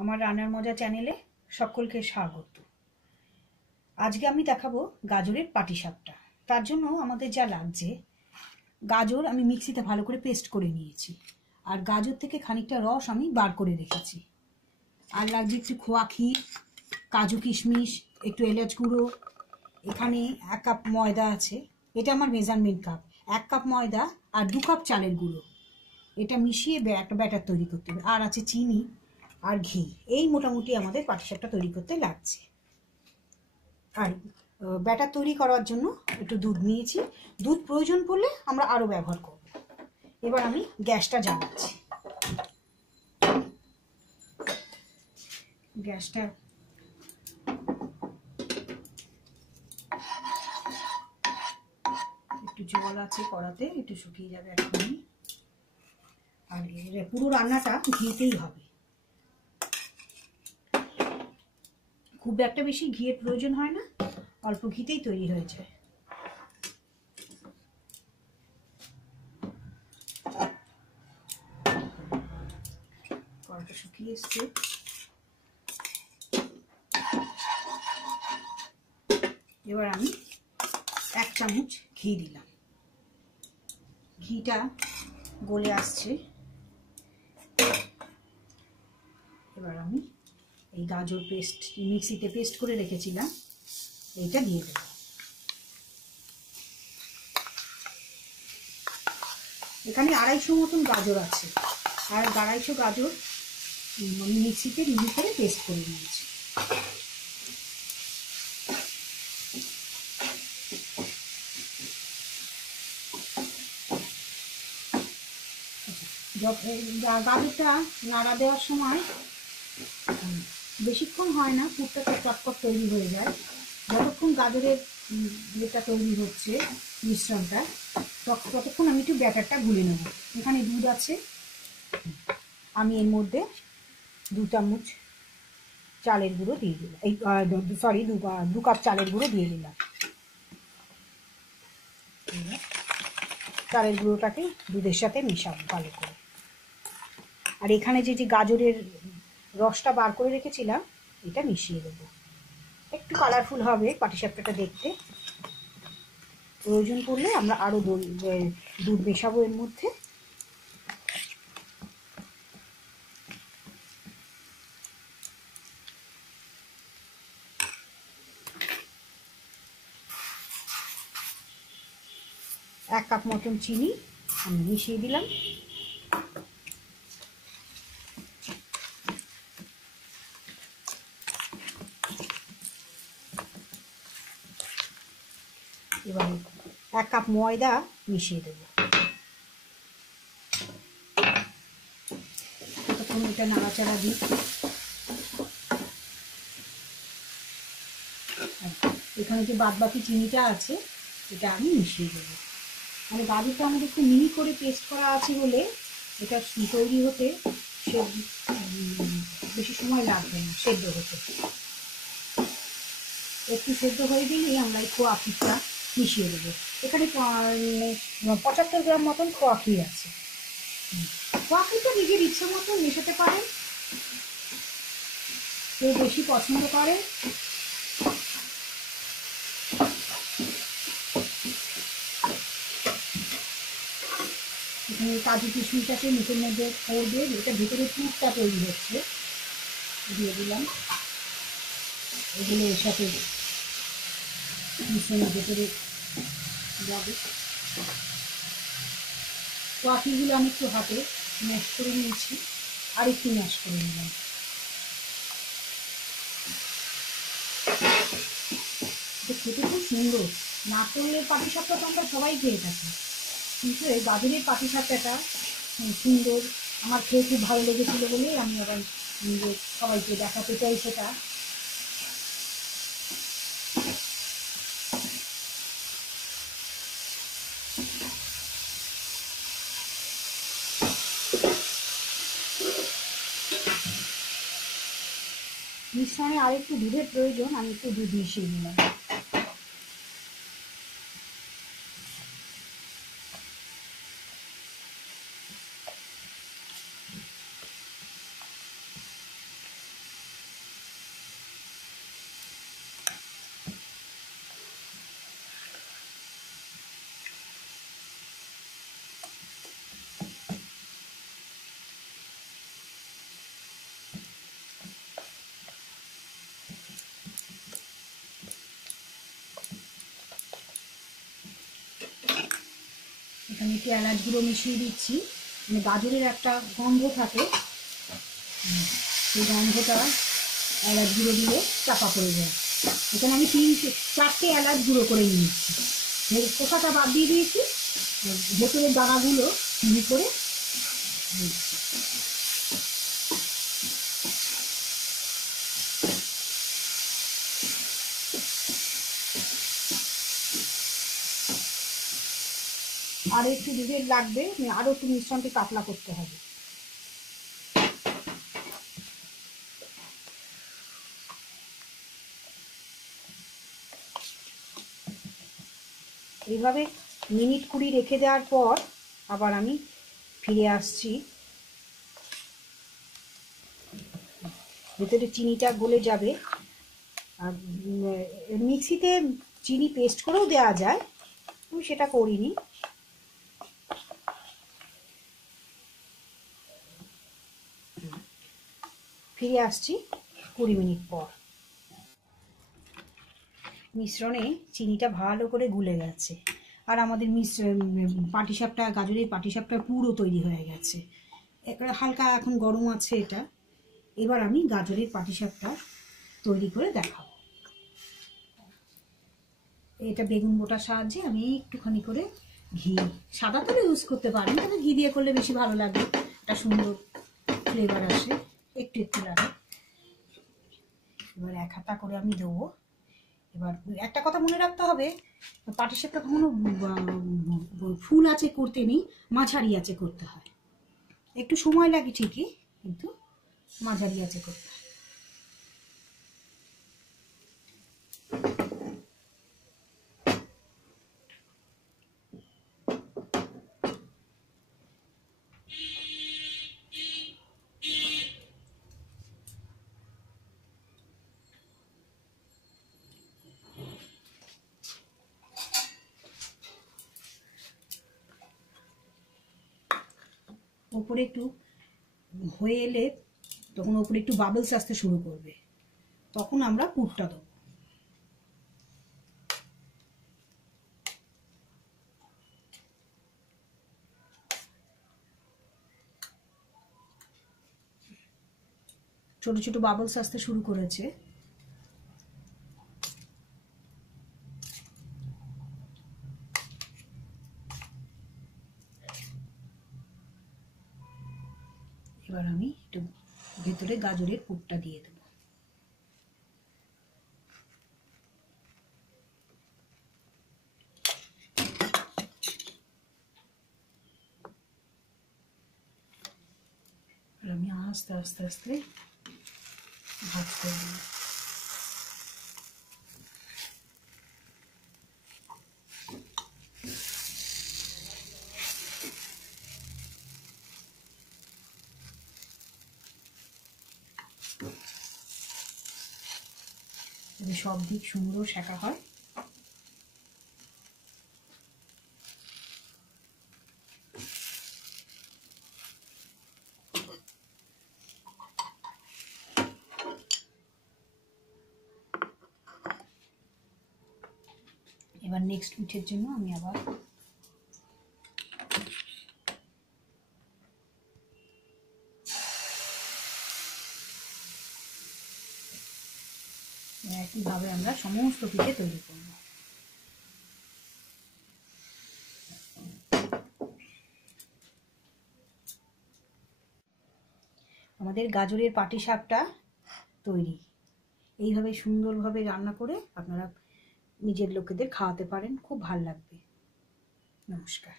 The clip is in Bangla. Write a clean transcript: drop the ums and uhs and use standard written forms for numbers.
আমার রান্নার মজা চ্যানেলে সকলকে স্বাগত। আজকে আমি দেখাবো গাজরের পাটিসাপটা। তার জন্য আমাদের যা লাগছে, গাজর আমি মিক্সিতে ভালো করে পেস্ট করে নিয়েছি, আর গাজর থেকে খানিকটা রস আমি বার করে রেখেছি। আর লাগছে একটু খোয়া ক্ষীর, কাজু কিশমিশ, একটু এলাচ গুঁড়ো। এখানে 1 কাপ ময়দা আছে, এটা আমার মেজারমেন্ট কাপ। 1 কাপ ময়দা আর 2 কাপ চালের গুঁড়ো, এটা মিশিয়ে একটা ব্যাটার তৈরি করতে হবে। আর আছে চিনি আর ঘি। এই মোটামুটি আমাদের পাটিসাপটা তৈরি করতে লাগছে। আর ব্যাটার তৈরি করার জন্য একটু দুধ নিয়েছি, দুধ প্রয়োজন পড়লে আমরা আরও ব্যবহার করব। এবার আমি গ্যাসটা জ্বালাচ্ছি। গ্যাসটা একটু জল আছে কড়াতে, একটু শুকিয়ে যাবে এখনই। আর পুরো রান্নাটা ঘিতেই হবে, খুব একটা বেশি ঘিয়ের প্রয়োজন হয় না, অল্প ঘিতেই তৈরি হয়ে যায়। কড়াটা শুকিয়ে এসছে, এবার আমি 1 চামচ ঘি দিলাম। ঘিটা গলে আসছে, এবার আমি এই গাজর পেস্ট মিক্সিতে পেস্ট করে রেখেছিলাম এইটা দিয়ে দেব। এখানে 250 মতন গাজর আছে, আর 250 গাজর আমি মিক্সিতে মিহি করে পেস্ট করে নিয়েছি। গাজরটা নাড়া দেওয়ার সময় বেশিক্ষণ হয় না, পুরটা তো চটপট তৈরি হয়ে যায়। যতক্ষণ গাজরের যেটা তৈরি হচ্ছে মিশ্রণটা, ততক্ষণ আমি একটু ব্যাটারটা গুলে নেব। এখানে দুধ আছে, আমি এর মধ্যে 2 চামচ চালের গুঁড়ো দিয়ে দিলাম। এই 2 কাপ চালের গুঁড়ো দিয়ে দিলাম। চালের গুঁড়োটাকে দুধের সাথে মেশাবো ভালো করে। আর এখানে যে গাজরের রসটা বার করে রেখেছিলাম এটা মিশিয়ে দেবো। একটু কালারফুল হবে পাটিসাপটাটা দেখতে। প্রয়োজন পড়লে আমরা আরও দুধ মেশাবো এর মধ্যে। এক কাপ মতন চিনি আমি মিশিয়ে দিলাম। এবার 1 কাপ ময়দা মিশিয়ে দেবো। তখন এটা নাড়াচাড়া দিই। এখানে যে বাদবাকি চিনিটা আছে এটা আমি মিশিয়ে দেবো। মানে গাজরটা আমাদের একটু মিহি করে পেস্ট করা আছে বলে এটা তৈরি হতে বেশি সময় লাগবে না সেদ্ধ হতে। একটু সেদ্ধ হয়ে দিলেই আমরা এই খোয়া ক্ষীরটা মিশিয়ে দেবো। এখানে 75 গ্রাম মতন খোয়া ক্ষীর আছে। খোয়া ক্ষীরটা নিজের ইচ্ছে মতন মেশাতে পারেন, কেউ বেশি পছন্দ করে। এখানে কাজু কিশমিশ আছে নিচের মধ্যে পড়বে, যেটা ভেতরে পুরটা তৈরি হচ্ছে, দিয়ে দিলাম। এগুলো এর সাথে মিশ্রণের ভেতরে যাবে। পাখিগুলো আমি একটু হাতে ম্যাশ করে নিয়েছি, আর একটু ম্যাশ করে নিলাম। খেতে খুব সুন্দর। নারকেলের পাটিসাপটা তো আমরা সবাই খেয়ে থাকি, কিন্তু এই গাজরের পাটিসাপটাটা সুন্দর। আমার খেয়ে খুব ভালো লেগেছিলো বলেই আমি আবার সবাইকে দেখাতে চাই সেটা। মিশ্রণে আর একটু দুধের প্রয়োজন, আমি একটু দুধ মিশিয়ে নিলাম। একটু এলাচ গুঁড়ো মিশিয়ে দিচ্ছি, মানে গাজরের একটা গন্ধ থাকে, সেই গন্ধটা এলাচ গুঁড়ো দিয়ে চাপা পড়ে যায়। এখানে আমি 3-4টে এলাচ গুঁড়ো করে নিয়েছি, খোসাটা বাদ দিয়ে দিয়েছি, ভেতরের দানাগুলো মিহি করে দিচ্ছি। আর একটু দুধের লাগবে, আরো একটু মিশ্রণটি পাতলা করতে হবে। এইভাবে মিনিট 20 রেখে দেওয়ার পর আবার আমি ফিরে আসছি। ভেতরে চিনিটা গলে যাবে। আর মিক্সিতে চিনি পেস্ট করেও দেওয়া যায়, আমি সেটা করিনি। ফিরে আসছি 20 মিনিট পর। মিশ্রণে চিনিটা ভালো করে গুলে গেছে, আর আমাদের পাটিসাপটা, গাজরের পাটিসাপটা পুরো তৈরি হয়ে গেছে। হালকা এখন গরম আছে এটা। এবার আমি গাজরের পাটিসাপটা তৈরি করে দেখাবো। এটা বেগুন বোটার সাহায্যে আমি একটুখানি করে ঘি, সাদা তেলও ইউজ করতে পারেন, তবে ঘি দিয়ে করলে বেশি ভালো লাগে, একটা সুন্দর ফ্লেভার আসে, একটু একটু লাগে। এবার 1 হাতা করে আমি দেবো। এবার একটা কথা মনে রাখতে হবে, পাটিসাপটা কখনো ফুল আছে করতে নেই, মাঝারি আছে করতে হয়। একটু সময় লাগে ঠিকই, কিন্তু মাঝারি আছে করতে হয়। ওপরে একটু হয়ে এলে তখন ওপরে একটু বাবলস আসতে শুরু করবে, তখন আমরা পুরটা দেবো। ছোট ছোট বাবলস আসতে শুরু করেছে। এবার আমি একটু ভেতরে গাজরের পুরটা দিয়ে দেব। আর আমি আস্তে আস্তে আস্তে ভাজতে দিই। সব দিক সুন্দর শেখা হয়। এবার নেক্সট পিঠের জন্য আমি আবার একইভাবে আমরা সমস্ত পিঠে তৈরি করব। আমাদের গাজরের পাটিসাপটা তৈরি। এইভাবে সুন্দরভাবে রান্না করে আপনারা নিজের লোকেদের খাওয়াতে পারেন, খুব ভালো লাগবে। নমস্কার।